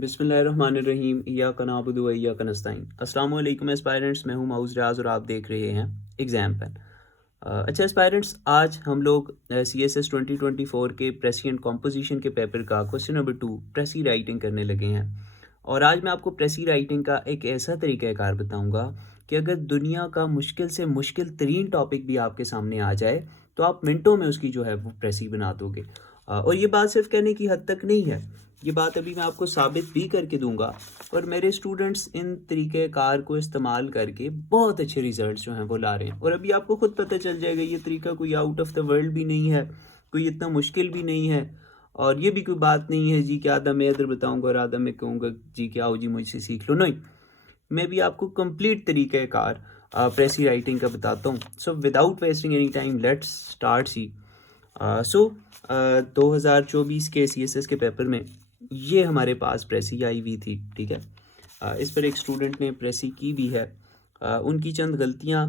बिस्मिल्लाहिर्रहमानिर्रहीम इय्याका नअबुदु व इय्याका नस्तईन। अस्सलामु अलैकुम एस्पायरेंट्स, मैं हूं माउज़ रियाज़ और आप देख रहे हैं एग्ज़ाम पैन। अच्छा एस्पायरेंट्स, आज हम लोग CSS 2024 के प्रेसिडेंट कॉम्पोजिशन के पेपर का क्वेश्चन नंबर 2 प्रेसी राइटिंग करने लगे हैं। और आज मैं आपको प्रेसी राइटिंग का एक ऐसा तरीक़ाकार बताऊंगा कि अगर दुनिया का मुश्किल से मुश्किल तरीन टॉपिक भी आपके सामने आ जाए तो आप मिनटों में उसकी जो है वो प्रेसी बना दोगे। और ये बात सिर्फ कहने की हद तक नहीं है, ये बात अभी मैं आपको साबित भी करके दूंगा। और मेरे स्टूडेंट्स इन तरीक़ेकार को इस्तेमाल करके बहुत अच्छे रिजल्ट्स जो हैं वो ला रहे हैं। और अभी आपको खुद पता चल जाएगा ये तरीका कोई आउट ऑफ द वर्ल्ड भी नहीं है, कोई इतना मुश्किल भी नहीं है। और ये भी कोई बात नहीं है जी कि आधा मैं इधर बताऊंगा और आधा मैं कहूँगा जी कि आओ जी मुझसे सीख लो। नहीं, मैं भी आपको कंप्लीट तरीक़ाकार प्रेसी राइटिंग का बताता हूँ। So without wasting any time let's start see. 2024 के CSS के पेपर में ये हमारे पास प्रेसी आई हुई थी, ठीक है। इस पर एक स्टूडेंट ने प्रेसी की भी है। उनकी चंद गलतियाँ,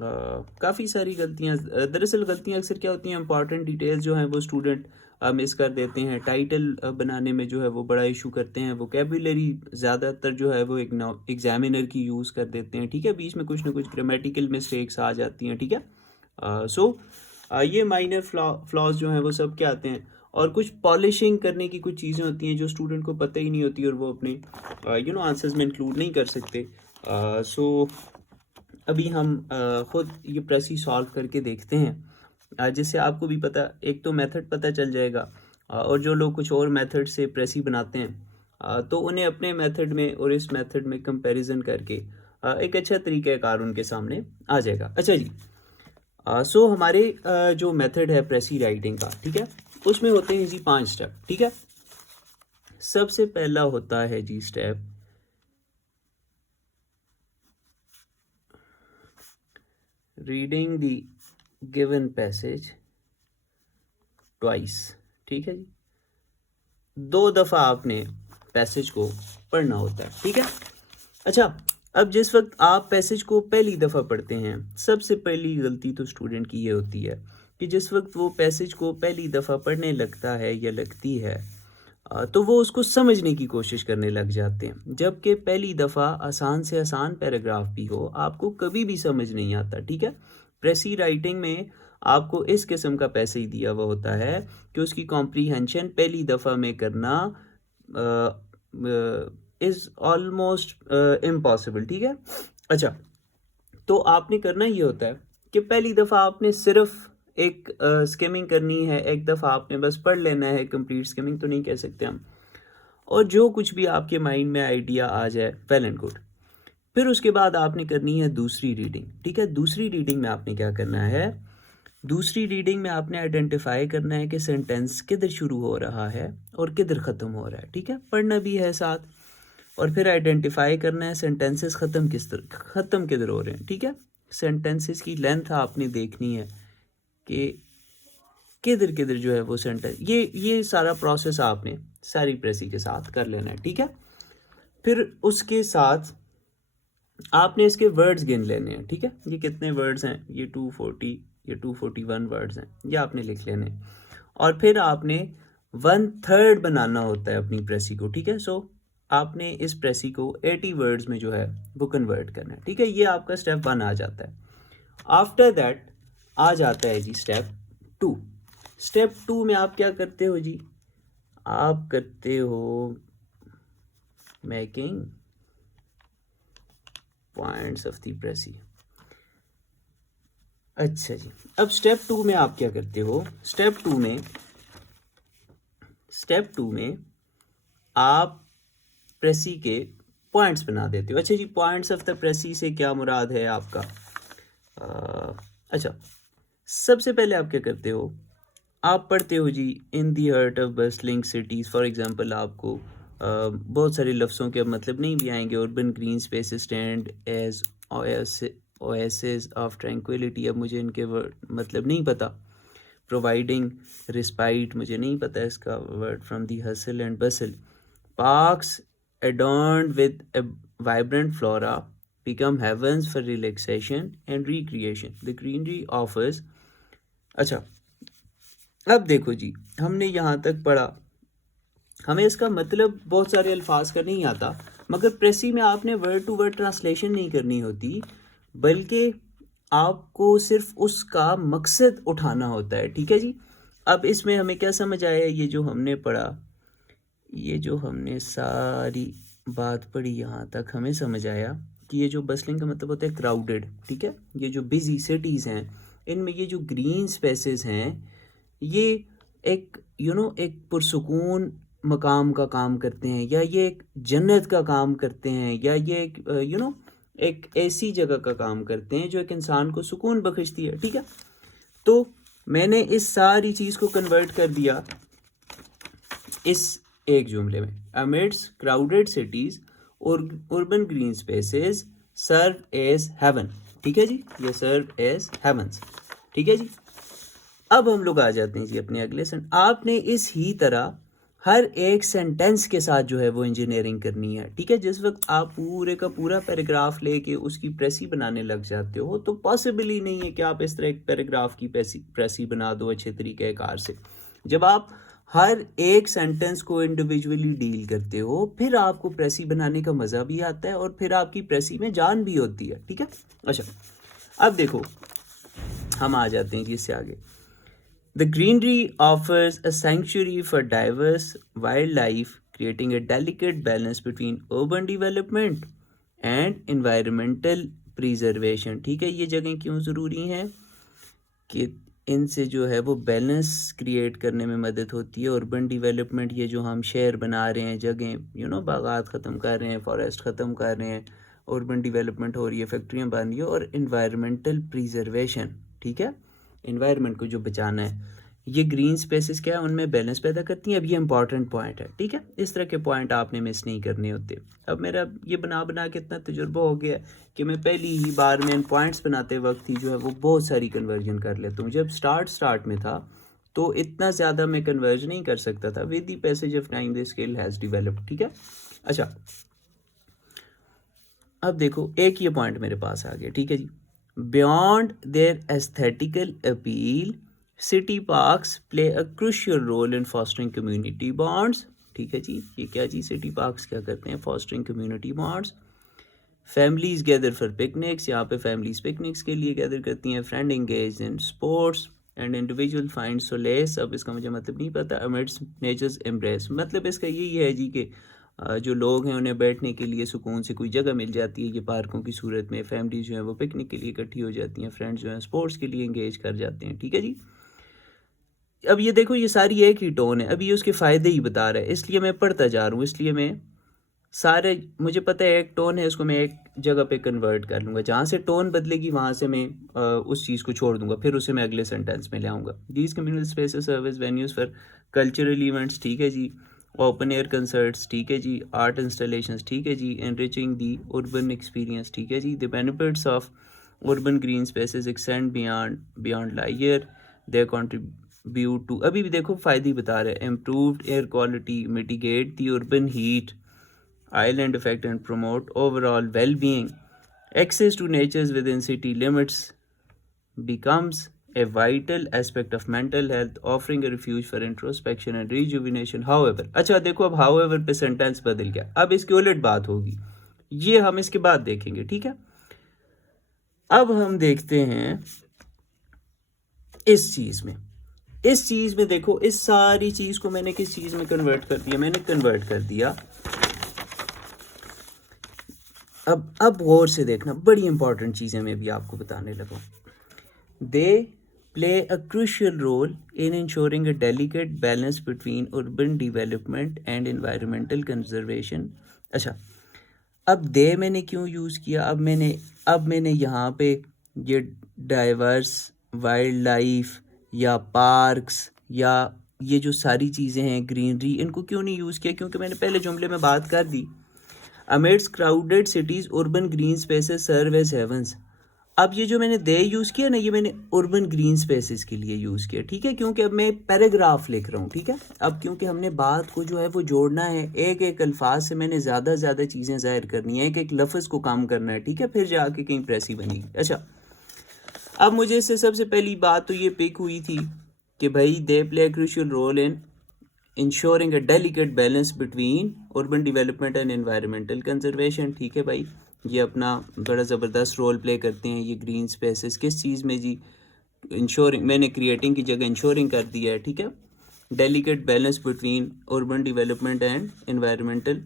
काफ़ी सारी गलतियाँ, दरअसल गलतियाँ अक्सर क्या होती हैं, इंपॉर्टेंट डिटेल्स जो हैं वो स्टूडेंट मिस कर देते हैं। टाइटल बनाने में जो है वो बड़ा इशू करते हैं। वोकेबुलरी ज़्यादातर जो है वो एग्जामिनर की यूज़ कर देते हैं, ठीक है। बीच में कुछ ना कुछ ग्रामेटिकल मिस्टेक्स आ जाती हैं, ठीक है। ये माइनर फ्लॉज जो हैं वो सब क्या आते हैं। और कुछ पॉलिशिंग करने की कुछ चीज़ें होती हैं जो स्टूडेंट को पता ही नहीं होती और वो अपने आंसर्स में इंक्लूड नहीं कर सकते। अभी हम खुद ये प्रेसी सॉल्व करके देखते हैं, जिससे आपको भी पता, एक तो मेथड पता चल जाएगा। और जो लोग कुछ और मेथड से प्रेसी बनाते हैं तो उन्हें अपने मेथड में और इस मेथड में कंपैरिजन करके एक अच्छा तरीक़ाकार उनके सामने आ जाएगा। अच्छा जी, हमारे जो मेथड है प्रेसी राइटिंग का, ठीक है, उसमें होते हैं जी 5 स्टेप, ठीक है। सबसे पहला होता है जी step reading the given passage twice, ठीक है जी। 2 दफ़ा आपने पैसेज को पढ़ना होता है, ठीक है। अच्छा, अब जिस वक्त आप पैसेज को पहली दफ़ा पढ़ते हैं, सबसे पहली गलती तो स्टूडेंट की ये होती है कि जिस वक्त वो पैसेज को पहली दफ़ा पढ़ने लगता है या लगती है तो वो उसको समझने की कोशिश करने लग जाते हैं। जबकि पहली दफ़ा आसान से आसान पैराग्राफ भी हो, आपको कभी भी समझ नहीं आता, ठीक है। प्रेसी राइटिंग में आपको इस किस्म का पैसेज दिया हुआ होता है कि उसकी कॉम्प्रीहेंशन पहली दफ़ा में करना इज़ ऑलमोस्ट इम्पॉसिबल, ठीक है। अच्छा, तो आपने करना ये होता है कि पहली दफ़ा आपने सिर्फ एक स्किमिंग करनी है, एक दफ़ा आपने बस पढ़ लेना है। कंप्लीट स्किमिंग तो नहीं कह सकते हम। और जो कुछ भी आपके माइंड में आइडिया आ जाए, वेल एंड गुड। फिर उसके बाद आपने करनी है दूसरी रीडिंग, ठीक है। दूसरी रीडिंग में आपने क्या करना है, दूसरी रीडिंग में आपने आइडेंटिफाई करना है कि सेंटेंस किधर शुरू हो रहा है और किधर ख़त्म हो रहा है, ठीक है। पढ़ना भी है साथ, और फिर आइडेंटिफाई करना है सेंटेंसेस ख़त्म किधर हो रहे हैं, ठीक है। सेंटेंसेस की लेंथ आपने देखनी है कि किधर किधर जो है वो सेंटेंस, ये सारा प्रोसेस आपने सारी प्रेसी के साथ कर लेना है, ठीक है। फिर उसके साथ आपने इसके वर्ड्स गिन लेने हैं, ठीक है। ये कितने वर्ड्स हैं, ये 240, ये 241 वर्ड्स हैं, ये आपने लिख लेने हैं। और फिर आपने 1/3 बनाना होता है अपनी प्रेसी को, ठीक है। आपने इस प्रेसी को 80 वर्ड्स में जो है वो कन्वर्ट करना है, ठीक है। ये आपका स्टेप 1 आ जाता है। आफ्टर दैट आ जाता है जी स्टेप 2। स्टेप 2 में आप क्या करते हो जी, आप करते हो मेकिंग पॉइंट्स ऑफ द प्रेसी। अच्छा जी, अब स्टेप 2 में आप क्या करते हो, स्टेप 2 में आप प्रेसी के पॉइंट्स बना देते हो। अच्छा जी, पॉइंट्स ऑफ द प्रेसी से क्या मुराद है आपका? अच्छा, सबसे पहले आप क्या करते हो, आप पढ़ते हो जी in the heart of bustling cities. For example आपको बहुत सारे लफ्ज़ों के मतलब नहीं भी आएंगे। Urban green space stand as oasis of tranquillity, अब मुझे इनके मतलब नहीं पता। प्रोवाइडिंग रिस्पाइट, मुझे नहीं पता इसका word, from the hustle and Bansal. Parks adorned with a vibrant flora become heavens for relaxation and recreation. The greenery offers. अच्छा, अब देखो जी, हमने यहाँ तक पढ़ा हमें इसका मतलब बहुत सारे अल्फाज का नहीं आता, मगर प्रेसी में आपने वर्ड टू वर्ड ट्रांसलेशन नहीं करनी होती, बल्कि आपको सिर्फ उसका मकसद उठाना होता है। ठीक है जी। अब इसमें हमें क्या समझ आया, ये जो हमने पढ़ा, ये जो हमने सारी बात पढ़ी यहाँ तक, हमें समझ आया कि ये जो बसलिंग का मतलब होता है क्राउडेड। ठीक है, ये जो बिजी सिटीज़ हैं, इनमें ये जो ग्रीन स्पेसेस हैं, ये एक एक पुरसुकून मकाम का काम करते हैं, या ये एक जन्नत का काम करते हैं, या ये एक एक ऐसी जगह का काम करते हैं जो एक इंसान को सुकून बख्शती है। ठीक है, तो मैंने इस सारी चीज़ को कन्वर्ट कर दिया इस एक जुमले में, अमिड्स क्राउडेड सिटीज़ और urban green spaces serve as haven. ठीक है जी, ये सर्व एज हेवंस। ठीक है जी। अब हम लोग आ जाते हैं जी अपने अगले आपने इस ही तरह हर एक सेंटेंस के साथ जो है वो इंजीनियरिंग करनी है। ठीक है, जिस वक्त आप पूरे का पूरा पैराग्राफ लेके उसकी प्रेसी बनाने लग जाते हो, तो पॉसिबल ही नहीं है कि आप इस तरह एक पैराग्राफ की प्रेसी बना दो अच्छे तरीके कार से। जब आप हर एक सेंटेंस को इंडिविजुअली डील करते हो, फिर आपको प्रेसी बनाने का मज़ा भी आता है और फिर आपकी प्रेसी में जान भी होती है। ठीक है, अच्छा अब देखो हम आ जाते हैं जी इससे आगे। The greenery offers a sanctuary for diverse wildlife, creating a delicate balance between urban development and environmental preservation. ठीक है, ये जगह क्यों ज़रूरी हैं कि इनसे जो है वो बैलेंस क्रिएट करने में मदद होती है। अर्बन डेवलपमेंट, ये जो हम शहर बना रहे हैं, जगह बागात ख़त्म कर रहे हैं, फॉरेस्ट ख़त्म कर रहे हैं, अर्बन डेवलपमेंट हो रही है, फैक्ट्रियाँ बन रही है, और इन्वायरमेंटल प्रिजर्वेशन। ठीक है, इन्वायरमेंट को जो बचाना है, ये ग्रीन स्पेसेस क्या है, उनमें बैलेंस पैदा करती हैं। अब ये इंपॉर्टेंट पॉइंट है। ठीक है, इस तरह के पॉइंट आपने मिस नहीं करने होते। अब मेरा ये बना के इतना तजुर्बा हो गया कि मैं पहली ही बार में इन पॉइंट्स बनाते वक्त ही जो है वो बहुत सारी कन्वर्जन कर लेता हूँ। जब स्टार्ट में था तो इतना ज़्यादा मैं कन्वर्ज नहीं कर सकता था। With the passage of time the skill has developed. ठीक है, अच्छा अब देखो एक ये पॉइंट मेरे पास आ गया। ठीक है जी, beyond their aesthetical appeal, city parks play a crucial role in fostering community bonds. ठीक है जी, ये क्या जी, सिटी पार्क्स क्या करते हैं, fostering community bonds. Families gather for picnics, यहाँ पे फैमिलीज पिकनिक्स के लिए गैदर करती हैं। Friend engage in sports and individual find solace, अब इसका मुझे मतलब नहीं पता, अमिड्स नेचर्स एम्ब्रेस, मतलब इसका यही है जी कि जो लोग हैं उन्हें बैठने के लिए सुकून से कोई जगह मिल जाती है, ये पार्कों की सूरत में। फैमिली जो है वो पिकनिक के लिए इकट्ठी हो जाती हैं, फ्रेंड्स जो हैं स्पोर्ट्स के लिए इंगेज कर जाते हैं। ठीक है जी, अब ये देखो ये सारी एक ही टोन है, अभी ये उसके फ़ायदे ही बता रहा है, इसलिए मैं पढ़ता जा रहा हूँ, इसलिए मैं सारे, मुझे पता है एक टोन है, उसको मैं एक जगह पे कन्वर्ट कर लूँगा, जहाँ से टोन बदलेगी वहाँ से मैं उस चीज़ को छोड़ दूँगा, फिर उसे मैं अगले सेंटेंस में ले आऊँगा। These communal spaces service venues for cultural events. ठीक है जी, ओपन एयर कंसर्ट्स। ठीक है जी, आर्ट इंस्टॉलेशंस। ठीक है जी, एनरिचिंग दी urban एक्सपीरियंस। ठीक है जी, the benefits of urban green spaces extend beyond lawyer, they contribute to, अभी भी देखो फ़ायदे बता रहे हैं, improved air quality, mitigate the urban heat, island effect and promote overall well-being. Access to natures within city limits becomes a vital aspect of mental health, offering a refuge for introspection and rejuvenation. However, अच्छा देखो अब however पे sentence बदल गया, अब इसकी उलट बात होगी, ये हम इसके बाद देखेंगे। ठीक है, अब हम देखते हैं इस चीज़ में देखो, इस सारी चीज़ को मैंने किस चीज़ में कन्वर्ट कर दिया, मैंने कन्वर्ट कर दिया, अब गौर से देखना, बड़ी इंपॉर्टेंट चीज़ें मैं भी आपको बताने लगा। They play a crucial role in ensuring a delicate balance between urban development and environmental conservation. अच्छा, अब दे मैंने क्यों यूज़ किया, अब मैंने यहाँ पे ये डाइवर्स वाइल्ड लाइफ या पार्क्स या ये जो सारी चीज़ें हैं ग्रीनरी, इनको क्यों नहीं यूज़ किया, क्योंकि मैंने पहले जुमले में बात कर दी, amidst crowded cities urban green spaces serve as heavens। अब ये जो मैंने दे यूज़ किया ना, ये मैंने urban green spaces के लिए यूज़ किया। ठीक है, क्योंकि अब मैं पैराग्राफ लिख रहा हूँ। ठीक है, अब क्योंकि हमने बात को जो है वो जोड़ना है, एक एक अल्फाज से मैंने ज़्यादा चीज़ें ज़ाहिर करनी है, एक एक लफ्ज़ को काम करना है। ठीक है, फिर जाके कहीं प्रेसी बनेगी। अच्छा, अब मुझे इससे सबसे पहली बात तो ये पिक हुई थी कि भाई they play crucial role in ensuring a delicate balance between urban development and environmental conservation. ठीक है भाई, ये अपना बड़ा ज़बरदस्त रोल प्ले करते हैं ये ग्रीन स्पेसेस। किस चीज़ में जी? इंश्योरिंग, मैंने क्रिएटिंग की जगह इंश्योरिंग कर दिया है। ठीक है, delicate balance between urban development and environmental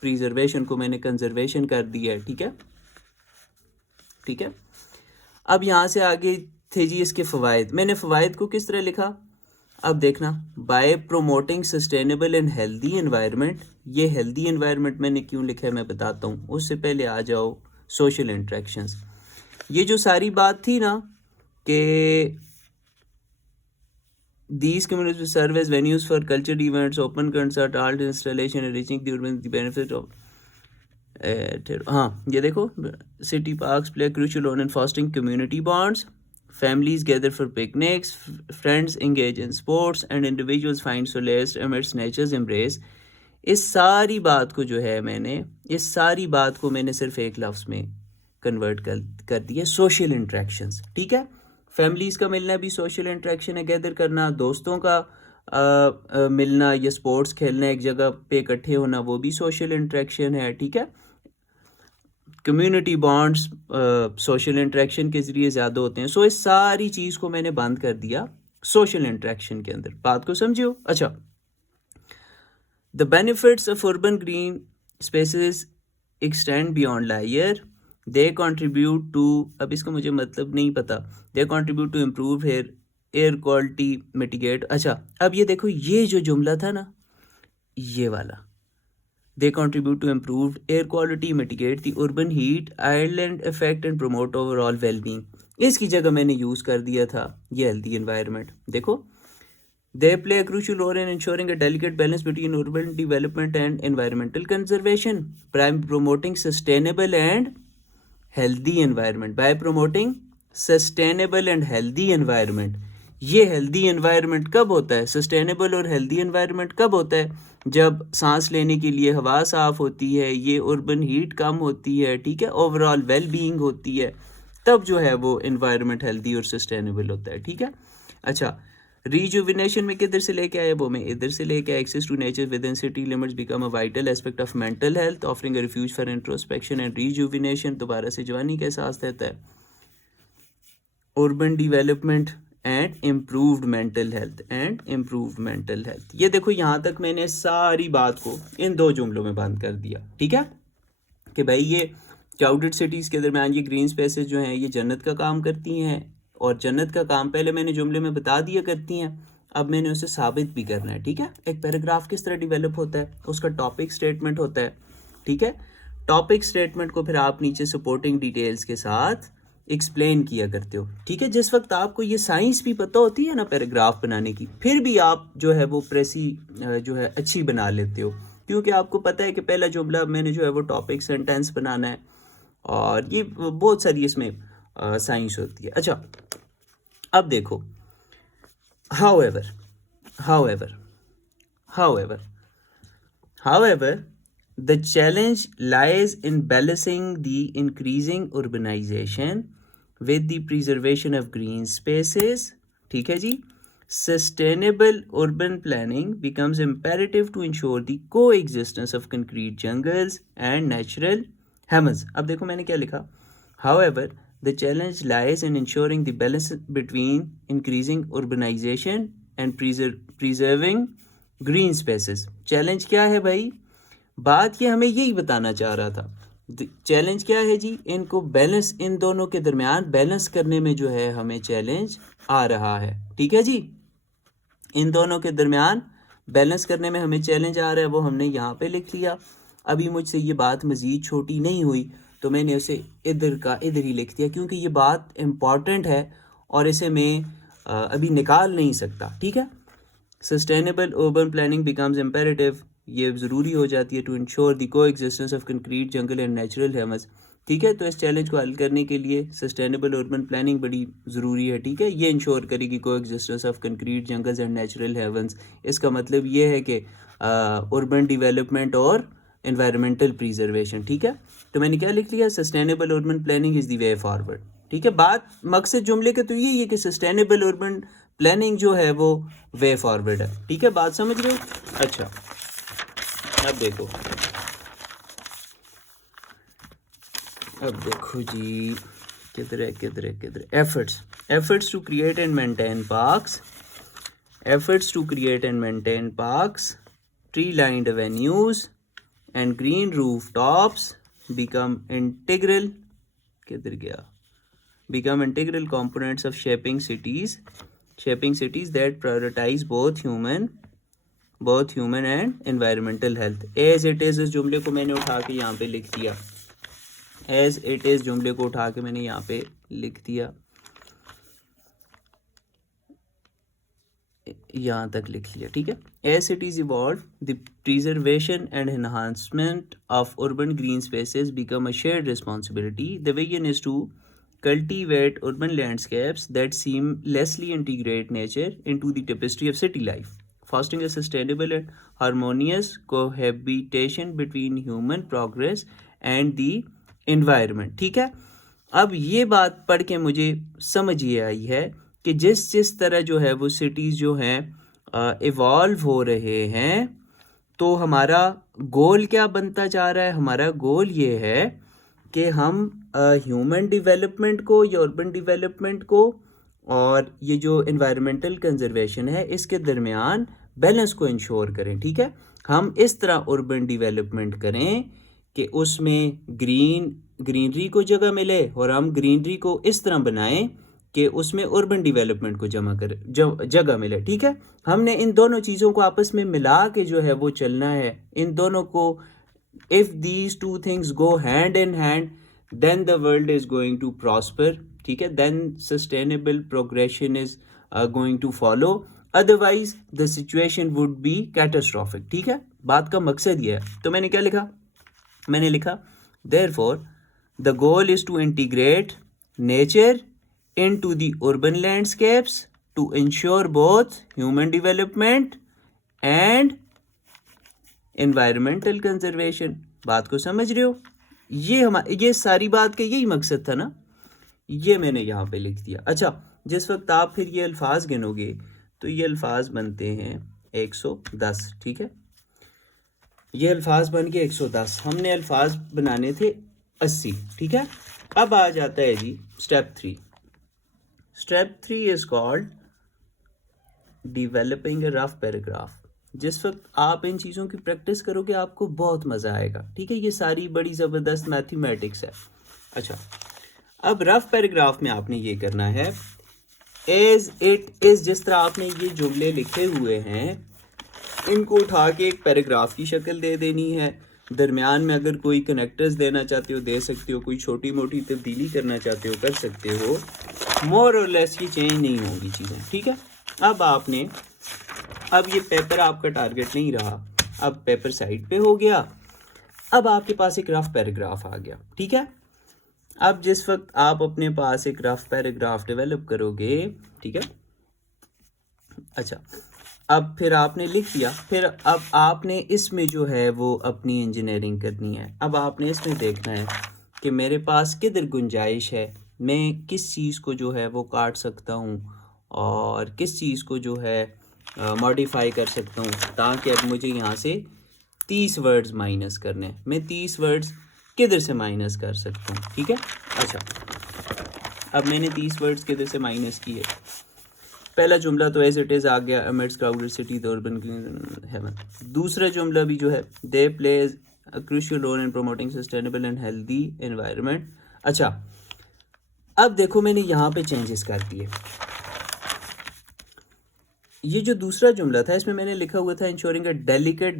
preservation को मैंने कंजर्वेशन कर दिया है। ठीक है, ठीक है। अब यहाँ से आगे थे जी इसके फ़वाइद। मैंने फ़वाइद को किस तरह लिखा, अब देखना, by promoting sustainable and healthy environment. ये हेल्दी एनवायरनमेंट मैंने क्यों लिखा है मैं बताता हूँ, उससे पहले आ जाओ सोशल इंट्रैक्शंस। ये जो सारी बात थी ना कि these communities will serve as venues for cultural events, open concert, art installation, enriching the urban the benefit of हाँ, ये देखो, city parks play crucial role in fostering community bonds, families gather for picnics, friends engage in sports and individuals find solace amidst nature's embrace। इस सारी बात को जो है मैंने, इस सारी बात को मैंने सिर्फ एक लफ्ज़ में कन्वर्ट कर दिया, सोशल इंट्रैक्शंस। ठीक है, फैमिलीज़ का मिलना भी सोशल इंट्रैक्शन है, गैदर करना, दोस्तों का मिलना या स्पोर्ट्स खेलना, एक जगह पे इकट्ठे होना, वो भी सोशल इंट्रैक्शन है। ठीक है, कम्युनिटी बॉन्ड्स सोशल इंट्रैक्शन के ज़रिए ज़्यादा होते हैं। सो इस सारी चीज़ को मैंने बंद कर दिया सोशल इंट्रैक्शन के अंदर। बात को समझियो। अच्छा, the benefits of urban green spaces extend beyond lawyer, they contribute to, अब इसका मुझे मतलब नहीं पता, they contribute to improve air quality, mitigate. अच्छा, अब ये देखो, ये जो जुमला था ना, ये वाला, they contribute to improved air quality, mitigate the urban heat island effect and promote overall well-being। इसकी जगह मैंने यूज़ कर दिया था ये healthy environment। देखो, they play a crucial role in ensuring a delicate balance between urban development and environmental conservation by promoting sustainable and healthy environment, by promoting sustainable and healthy environment। ये healthy environment कब होता है, sustainable और healthy environment कब होता है? जब सांस लेने के लिए हवा साफ़ होती है, ये अर्बन हीट कम होती है, ठीक है, ओवरऑल वेल बीइंग होती है, तब जो है वो एनवायरनमेंट हेल्दी और सस्टेनेबल होता है। ठीक है, अच्छा, रिजुविनेशन में किधर से लेके आए, वो मैं इधर से लेके आया। Access to nature within city limits become a vital aspect of mental health, offering a refuge for introspection and rejuvenation. दोबारा से जवानी का एहसास देता है। Urban development and improved mental health, and improved mental health. ये देखो, यहाँ तक मैंने सारी बात को इन दो जुमलों में बंद कर दिया। ठीक है, कि भाई ये क्राउडेड सिटीज़ के दरमियान ये ग्रीन स्पेसेस जो हैं ये जन्नत का काम करती हैं, और जन्नत का काम पहले मैंने जुमले में बता दिया करती हैं, अब मैंने उसे साबित भी करना है। ठीक है, एक पैराग्राफ किस तरह डेवलप होता है, उसका टॉपिक स्टेटमेंट होता है। ठीक है, टॉपिक स्टेटमेंट को फिर आप नीचे सपोर्टिंग डिटेल्स के साथ एक्सप्लेन किया करते हो। ठीक है, जिस वक्त आपको ये साइंस भी पता होती है ना पैराग्राफ बनाने की, फिर भी आप जो है वो प्रेसी जो है अच्छी बना लेते हो, क्योंकि आपको पता है कि पहला जुमला मैंने जो है वो टॉपिक सेंटेंस बनाना है, और ये बहुत सारी इसमें साइंस होती है। अच्छा, अब देखो, however the challenge lies in balancing the increasing urbanization with the preservation of green spaces। ठीक है जी, sustainable urban planning becomes imperative to ensure the coexistence of concrete jungles and natural hammocks। अब देखो मैंने क्या लिखा, however the challenge lies in ensuring the balance between increasing urbanization and preserving green spaces। Challenge क्या है भाई, बात ये हमें यही बताना चाह रहा था। चैलेंज क्या है जी, इनको बैलेंस, इन दोनों के दरमियान बैलेंस करने में जो है हमें चैलेंज आ रहा है। ठीक है जी, इन दोनों के दरमियान बैलेंस करने में हमें चैलेंज आ रहा है, वो हमने यहाँ पे लिख लिया। अभी मुझसे ये बात मज़ीद छोटी नहीं हुई तो मैंने उसे इधर का इधर ही लिख दिया, क्योंकि ये बात इम्पॉर्टेंट है और इसे मैं अभी निकाल नहीं सकता। ठीक है, sustainable urban planning becomes imperative, ये ज़रूरी हो जाती है, to ensure the coexistence of concrete jungle and natural havens. ठीक है, तो इस चैलेंज को हल करने के लिए सस्टेनेबल अर्बन प्लानिंग बड़ी ज़रूरी है। ठीक है, ये इंश्योर करेगी coexistence of concrete jungles and natural havens. इसका मतलब ये है कि अर्बन डेवलपमेंट और एनवायरमेंटल प्रिजर्वेशन। ठीक है, तो मैंने क्या लिख लिया, sustainable urban planning is the way forward. ठीक है, बात मकसद जुमले का तो यही है कि सस्टेनेबल अर्बन प्लानिंग जो है वो वे फॉरवर्ड है। ठीक है, बात समझ रहे हो? अच्छा, अब देखो जी, किधर है efforts to create and maintain parks, tree lined avenues and green rooftops become integral components of shaping cities that prioritize both human and environmental health. As it is इस जुमले को मैंने उठा के यहाँ पे लिख दिया, as it is जुमले को उठा के मैंने यहाँ पे लिख दिया, यहाँ तक लिख लिया। ठीक है, as cities evolve, the preservation and enhancement of urban green spaces become a shared responsibility. The vision is to cultivate urban landscapes that seamlessly integrate nature into the tapestry of city life, fostering a sustainable and harmonious cohabitation between human progress and the environment. ठीक है, अब ये बात पढ़ के मुझे समझ ये आई है कि जिस तरह जो है वो सिटीज़ जो हैं इवॉल्व हो रहे हैं, तो हमारा गोल क्या बनता जा रहा है? हमारा गोल ये है कि हम ह्यूमन डेवलपमेंट को या अर्बन डेवलपमेंट को और ये जो एनवायरमेंटल कंजर्वेशन है इसके दरमियान बैलेंस को इंश्योर करें। ठीक है, हम इस तरह अर्बन डेवलपमेंट करें कि उसमें ग्रीनरी को जगह मिले और हम ग्रीनरी को इस तरह बनाएं कि उसमें अर्बन डेवलपमेंट को जगह मिले। ठीक है, हमने इन दोनों चीज़ों को आपस में मिला के जो है वो चलना है। इन दोनों को, if these two things go hand in hand, then the world is going to prosper. ठीक है, then sustainable progression is going to follow, otherwise the situation would be catastrophic. ठीक है, बात का मकसद ये है। तो मैंने क्या लिखा? मैंने लिखा therefore the goal is to integrate nature into the urban landscapes to ensure both human development and environmental conservation. बात को समझ रहे हो? ये सारी बात का यही मकसद था ना, ये मैंने यहाँ पे लिख दिया। अच्छा, जिस वक्त आप फिर ये अल्फाज गिनोगे तो ये अल्फाज बनते हैं 110। ठीक है, ये अल्फाज बन के 110, हमने अल्फाज बनाने थे 80। ठीक है, अब आ जाता है जी step 3। Step 3 is called developing a rough paragraph. जिस वक्त आप इन चीज़ों की प्रैक्टिस करोगे आपको बहुत मज़ा आएगा। ठीक है, ये सारी बड़ी ज़बरदस्त मैथमेटिक्स है। अच्छा, अब रफ पैराग्राफ में आपने ये करना है, एज इट इज़, जिस तरह आपने ये जुमले लिखे हुए हैं इनको उठा के एक पैराग्राफ की शक्ल दे देनी है। दरमियान में अगर कोई कनेक्टर्स देना चाहते हो दे सकते हो, कोई छोटी मोटी तब्दीली करना चाहते हो कर सकते हो, मोर और लेस ये चेंज नहीं होंगी चीज़ें। ठीक है, अब ये पेपर आपका टारगेट नहीं रहा, अब पेपर साइड पे हो गया, अब आपके पास एक रफ पैराग्राफ आ गया। ठीक है, अब जिस वक्त आप अपने पास एक रफ पैराग्राफ डेवलप करोगे, ठीक है, अच्छा, अब फिर आपने लिख दिया, फिर अब आपने इसमें जो है वो अपनी इंजीनियरिंग करनी है। अब आपने इसमें देखना है कि मेरे पास किधर गुंजाइश है, मैं किस चीज़ को जो है वो काट सकता हूँ और किस चीज़ को जो है मॉडिफाई कर सकता हूँ, ताकि अब मुझे यहाँ से 30 वर्ड्स माइनस करने, मैं 30 वर्ड्स किधर से माइनस कर सकता हूँ। ठीक है, अच्छा, अब मैंने 30 वर्ड्स किधर से माइनस किए। पहला जुमला तो एज इट इज़ आ गया, amidst crowded city the urban haven. दूसरा जुमला भी जो है, they plays a crucial role in promoting sustainable and healthy environment. अच्छा, अब देखो मैंने यहाँ पे चेंजेस कर दिए। ये जो दूसरा जुमला था इसमें मैंने लिखा हुआ था ensuring a delicate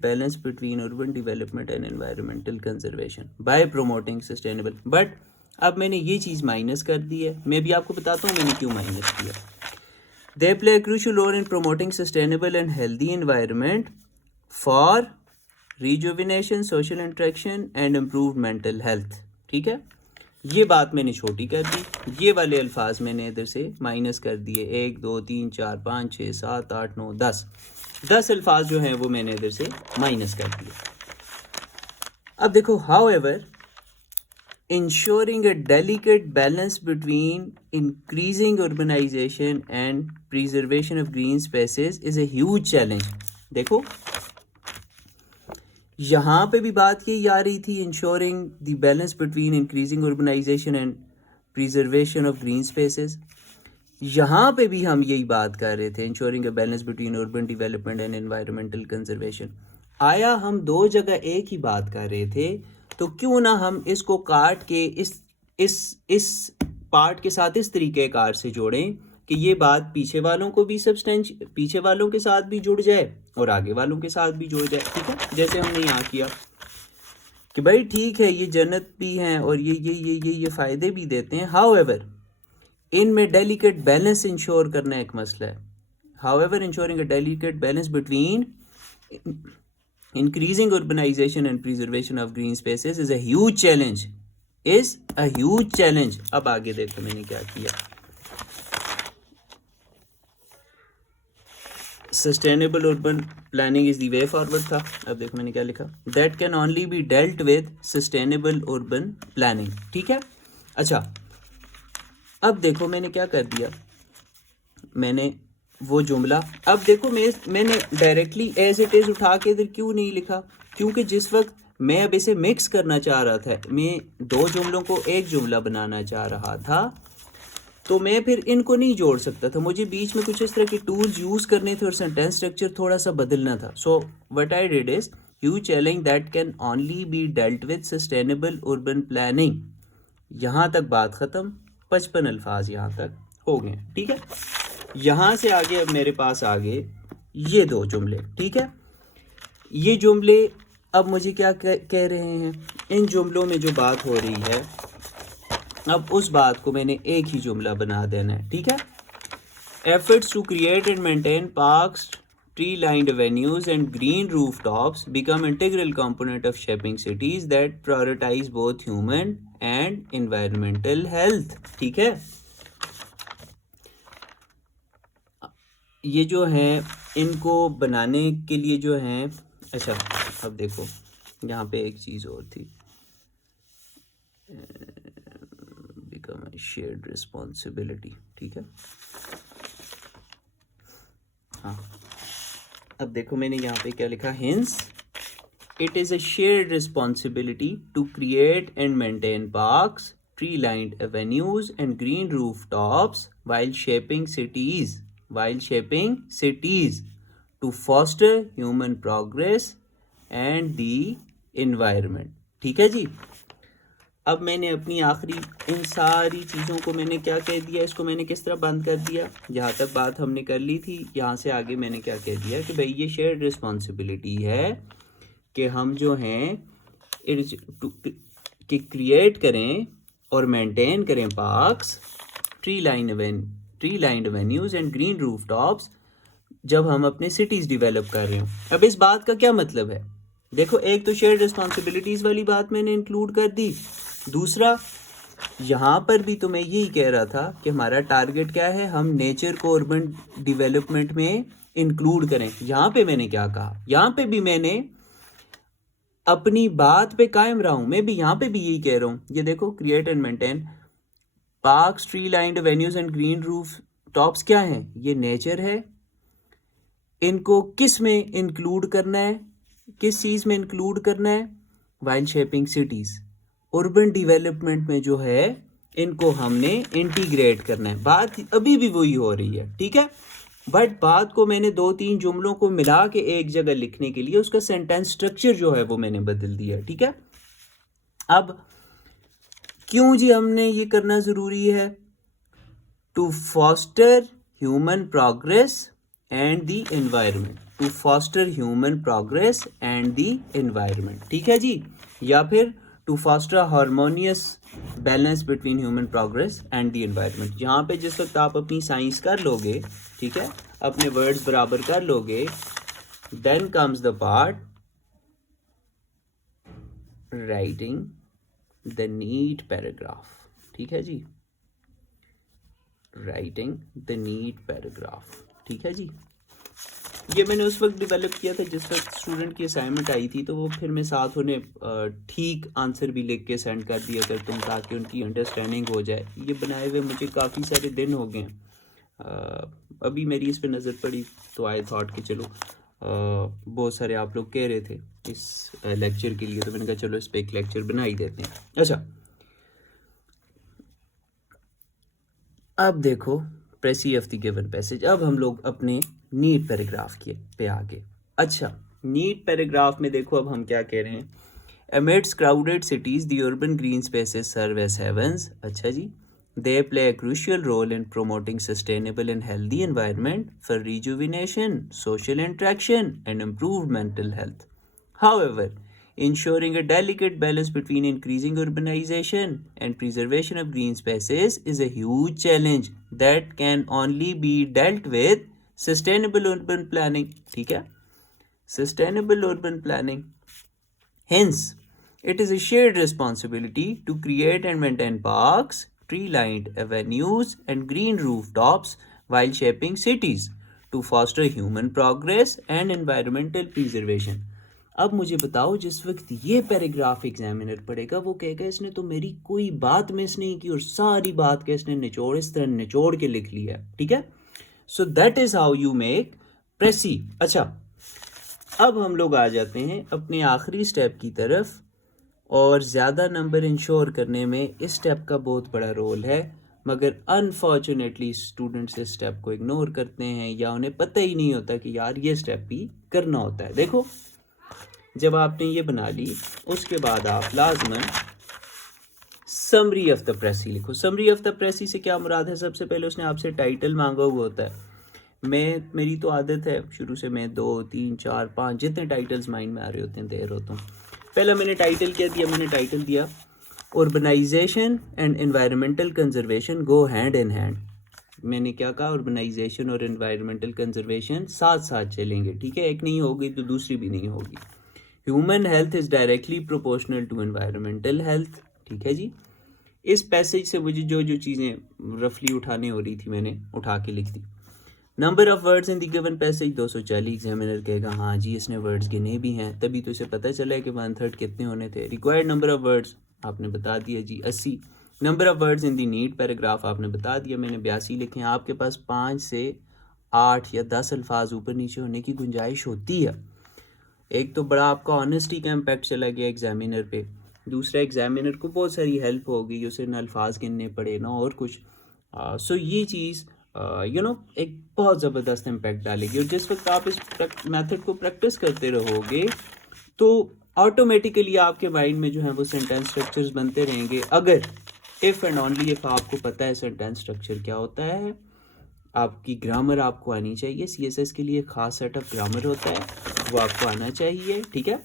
balance between urban development and environmental conservation by promoting sustainable, but अब मैंने ये चीज़ माइनस कर दी है। मैं भी आपको बताता हूँ मैंने क्यों माइनस किया। They play crucial role in promoting sustainable and healthy environment for rejuvenation, social interaction and improve mental health. ठीक है, ये बात मैंने छोटी कर दी, ये वाले अल्फाज मैंने इधर से माइनस कर दिए। 1 2 3 4 5 6 7 8 9 10 अल्फाज जो हैं वो मैंने इधर से माइनस कर दिए। अब देखो, however ensuring a delicate balance between increasing urbanization and preservation of green spaces is a huge challenge. देखो यहाँ पे भी बात यही आ रही थी, ensuring the balance between increasing urbanization and preservation of green spaces. यहाँ पे भी हम यही बात कर रहे थे, ensuring a balance between urban development and environmental conservation. आया हम दो जगह एक ही बात कर रहे थे, तो क्यों ना हम इसको काट के इस पार्ट के साथ इस तरीके कार से जोड़ें कि ये बात पीछे वालों को भी पीछे वालों के साथ भी जुड़ जाए और आगे वालों के साथ भी जुड़ जाए. ठीक है, जैसे हमने यहाँ किया कि भाई ठीक है ये जन्नत भी हैं और ये फ़ायदे भी देते हैं. हाउएवर इनमें डेलिकेट बैलेंस इंश्योर करना एक मसला है. However ensuring a delicate balance between increasing urbanization and preservation of green spaces is a huge challenge. अब आगे देखो मैंने क्या किया. Sustainable urban planning is the way forward था. अब देखो मैंने क्या लिखा. That can only be dealt with sustainable urban planning. ठीक है. अच्छा, अब देखो मैंने क्या कर दिया. मैंने वो जुमला, अब देखो मैंने डायरेक्टली एज इट इज़ उठा के इधर क्यों नहीं लिखा, क्योंकि जिस वक्त मैं अब इसे मिक्स करना चाह रहा था, मैं दो जुमलों को एक जुमला बनाना चाह रहा था, तो मैं फिर इनको नहीं जोड़ सकता था. मुझे बीच में कुछ इस तरह के टूल्स यूज़ करने थे और सेंटेंस स्ट्रक्चर थोड़ा सा बदलना था. So what I did is huge challenge that can only be dealt with sustainable urban planning. यहाँ तक बात ख़त्म. 55 अल्फाज यहाँ तक हो गए. ठीक है, यहाँ से आगे अब मेरे पास आगे ये दो जुमले. ठीक है, ये जुमले अब मुझे क्या कह रहे हैं. इन जुमलों में जो बात हो रही है, अब उस बात को मैंने एक ही जुमला बना देना है. ठीक है. Efforts to create and maintain parks, tree lined avenues and green roof tops become integral component of shaping cities that prioritize both human and environmental health. ठीक है, ये जो हैं इनको बनाने के लिए जो हैं. अच्छा, अब देखो यहाँ पे एक चीज़ और थी, बिकम अ शेयर्ड रिस्पॉन्सिबिलिटी. ठीक है, हाँ, अब देखो मैंने यहाँ पे क्या लिखा. Hence it is a shared responsibility to create and maintain parks, tree lined avenues and green roof tops while shaping cities to foster human progress and the environment. ठीक है जी. अब मैंने अपनी आखिरी इन सारी चीज़ों को मैंने क्या कह दिया, इसको मैंने किस तरह बंद कर दिया. यहाँ तक बात हमने कर ली थी. यहाँ से आगे मैंने क्या कह दिया कि भाई ये शेयर्ड रिस्पॉन्सिबिलिटी है कि हम जो हैं कि क्रिएट करें और मेंटेन करें parks, tree lined avenues and green roof tops जब हम अपने सिटीज़ डिवेलप कर रहे हो. अब इस बात का क्या मतलब है. देखो, एक तो शेयर्ड रिस्पॉन्सिबिलिटीज़ वाली बात मैंने इंक्लूड कर दी. दूसरा, यहाँ पर भी तो मैं यही कह रहा था कि हमारा टारगेट क्या है, हम नेचर को अर्बन डिवेलपमेंट में इंक्लूड करें. यहाँ पे मैंने क्या कहा, यहाँ पे भी मैंने अपनी बात पे कायम रहा हूँ. मैं भी यहाँ पे भी यही कह रहा हूँ. ये देखो, create and maintain parks, tree lined avenues and green roof tops क्या हैं, ये नेचर है. इनको किस में इंक्लूड करना है, किस चीज़ में इंक्लूड करना है, while shaping cities, urban development में जो है इनको हमने इंटीग्रेट करना है. बात अभी भी वही हो रही है. ठीक है, बट बात को मैंने 2-3 जुमलों को मिला के एक जगह लिखने के लिए उसका सेंटेंस स्ट्रक्चर जो है वो मैंने बदल दिया. ठीक है, अब क्यों जी हमने ये करना ज़रूरी है, to foster human progress and the environment. To foster human progress and the environment. ठीक है जी, या फिर to foster harmonious balance between human progress and the environment. यहाँ पे जिस वक्त आप अपनी साइंस कर लोगे, ठीक है, अपने वर्ड्स बराबर कर लोगे, then comes the part writing the neat paragraph. ठीक है जी, राइटिंग द नीट पैराग्राफ. ठीक है जी. ये मैंने उस वक्त डेवलप किया था जिस वक्त स्टूडेंट की असाइनमेंट आई थी, तो वो फिर मैं साथ उन्हें ठीक आंसर भी लिख के सेंड कर दिया करता हूँ ताकि उनकी अंडरस्टैंडिंग हो जाए। ये बनाए हुए मुझे काफ़ी सारे दिन हो गए हैं। अभी मेरी इस पे नज़र पड़ी तो आई थॉट कि चलो बहुत सारे आप लोग कह रहे थे इस लेक्चर के लिए, तो मैंने कहा चलो इस पे एक लेक्चर बना ही देते हैं। अच्छा, अब देखो प्रेसी ऑफ द गिवन पैसेज। अब हम लोग अपने नीड पैराग्राफ के पे आगे। अच्छा, नीड पैराग्राफ में देखो अब हम क्या कह रहे हैं। Amidst crowded cities, the urban green spaces serve as heavens. अच्छा जी, they play a crucial role in promoting sustainable and healthy environment for rejuvenation, social interaction, and improved mental health. However, ensuring a delicate balance between increasing urbanization and preservation of green spaces is a huge challenge that can only be dealt with sustainable urban planning. ठीक है, sustainable urban planning. Hence, it is a shared responsibility to create and maintain parks, tree-lined avenues, and green rooftops while shaping cities to foster human progress and environmental preservation. अब मुझे बताओ, जिस वक्त ये paragraph examiner पढ़ेगा वो कहेगा इसने तो मेरी कोई बात मिस नहीं की और सारी बात का इसने निचोड़ इस तरह निचोड़ के लिख लिया है। ठीक है, so that is how you make precis. अच्छा, अब हम लोग आ जाते हैं अपने आखिरी स्टेप की तरफ, और ज़्यादा नंबर इंश्योर करने में इस स्टेप का बहुत बड़ा रोल है, मगर अनफॉर्चुनेटली स्टूडेंट्स इस स्टेप को इग्नोर करते हैं या उन्हें पता ही नहीं होता कि यार ये स्टेप भी करना होता है। देखो, जब आपने ये बना ली उसके बाद आप लाजमन समरी ऑफ द प्रेसी लिखो। समरी ऑफ द प्रेसी से क्या मुराद है? सबसे पहले उसने आपसे टाइटल मांगा हुआ होता है। मेरी तो आदत है शुरू से, मैं 2 3 4 5 जितने टाइटल्स माइंड में आ रहे होते हैं दे रहा होता हूँ। पहला मैंने टाइटल क्या दिया? मैंने टाइटल दिया urbanization and environmental conservation go hand in hand. मैंने क्या कहा? urbanization और एनवायरमेंटल कंजर्वेशन साथ साथ चलेंगे। ठीक है, एक नहीं होगी तो दूसरी भी नहीं होगी। Human health is directly proportional to environmental health. ठीक है जी, इस पैसेज से मुझे जो जो चीज़ें रफली उठाने हो रही थी मैंने उठा के लिख दी। Number of words in the given passage 240। Examiner कहेगा हाँ जी इसने वर्ड्स गिने भी हैं, तभी तो इसे पता चला है कि 1/3 कितने होने थे। रिक्वायर्ड नंबर ऑफ वर्ड्स आपने बता दिया जी 80। Number of words in the need paragraph आपने बता दिया, मैंने 82 लिखे हैं। आपके पास 5 से 8 या 10 अल्फाज ऊपर नीचे होने की गुंजाइश होती है। एक तो बड़ा आपका ऑनेस्टी का इम्पैक्ट चला गया एग्जामिनर पे, दूसरा एग्जामिनर को बहुत सारी हेल्प होगी, उसे ना अल्फाज गिनने पड़े ना और कुछ। सो ये चीज़ एक बहुत ज़बरदस्त इम्पैक्ट डालेगी। और जिस वक्त आप इस मेथड को प्रैक्टिस करते रहोगे तो ऑटोमेटिकली आपके माइंड में जो है वो सेंटेंस स्ट्रक्चर्स बनते रहेंगे। अगर इफ़ एंड ओनली इफ़ आपको पता है सेंटेंस स्ट्रक्चर क्या होता है, आपकी ग्रामर आपको आनी चाहिए। CSS के लिए ख़ास सेटअप ग्रामर होता है, वो आपको आना चाहिए। ठीक है,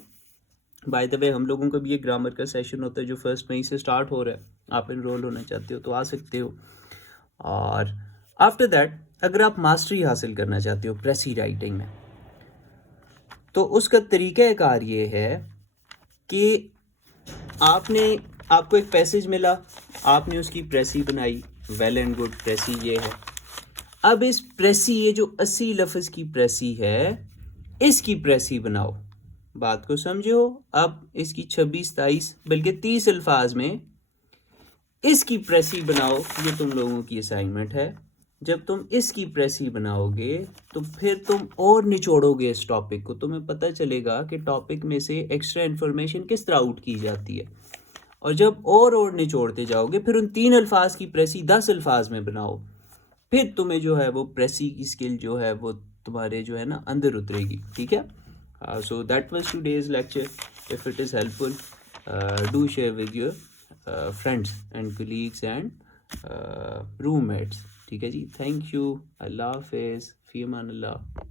बाय द वे हम लोगों का भी एक ग्रामर का सेशन होता है जो 1 मई से स्टार्ट हो रहा है। आप इनरोल होना चाहते हो तो आ सकते हो। और आफ्टर दैट अगर आप मास्टरी हासिल करना चाहते हो प्रेसी राइटिंग में, तो उसका तरीक़ाकार ये है कि आपको एक पैसेज मिला, आपने उसकी प्रेसी बनाई, वेल एंड गुड, प्रेसी ये है। अब इस प्रेसी, ये जो 80 लफ्ज़ की प्रेसी है, इसकी प्रेसी बनाओ। बात को समझो। अब इसकी 26 23 बल्कि 30 अल्फाज में इसकी प्रेसी बनाओ। ये तुम लोगों की असाइनमेंट है। जब तुम इसकी प्रेसी बनाओगे तो फिर तुम और निचोड़ोगे इस टॉपिक को, तुम्हें पता चलेगा कि टॉपिक में से एक्स्ट्रा इन्फॉर्मेशन किस तरह आउट की जाती है। और जब और निचोड़ते जाओगे फिर उन 3 अल्फाज की प्रेसी 10 अल्फाज में बनाओ, फिर तुम्हें जो है वो प्रेसी की स्किल जो है वो तुम्हारे जो है ना अंदर उतरेगी। ठीक है, so that was today's lecture. If it is helpful do share with your friends and colleagues and roommates. ठीक है जी, थैंक यू, अल्लाह हाफिज़, फ़ी अमान अल्लाह।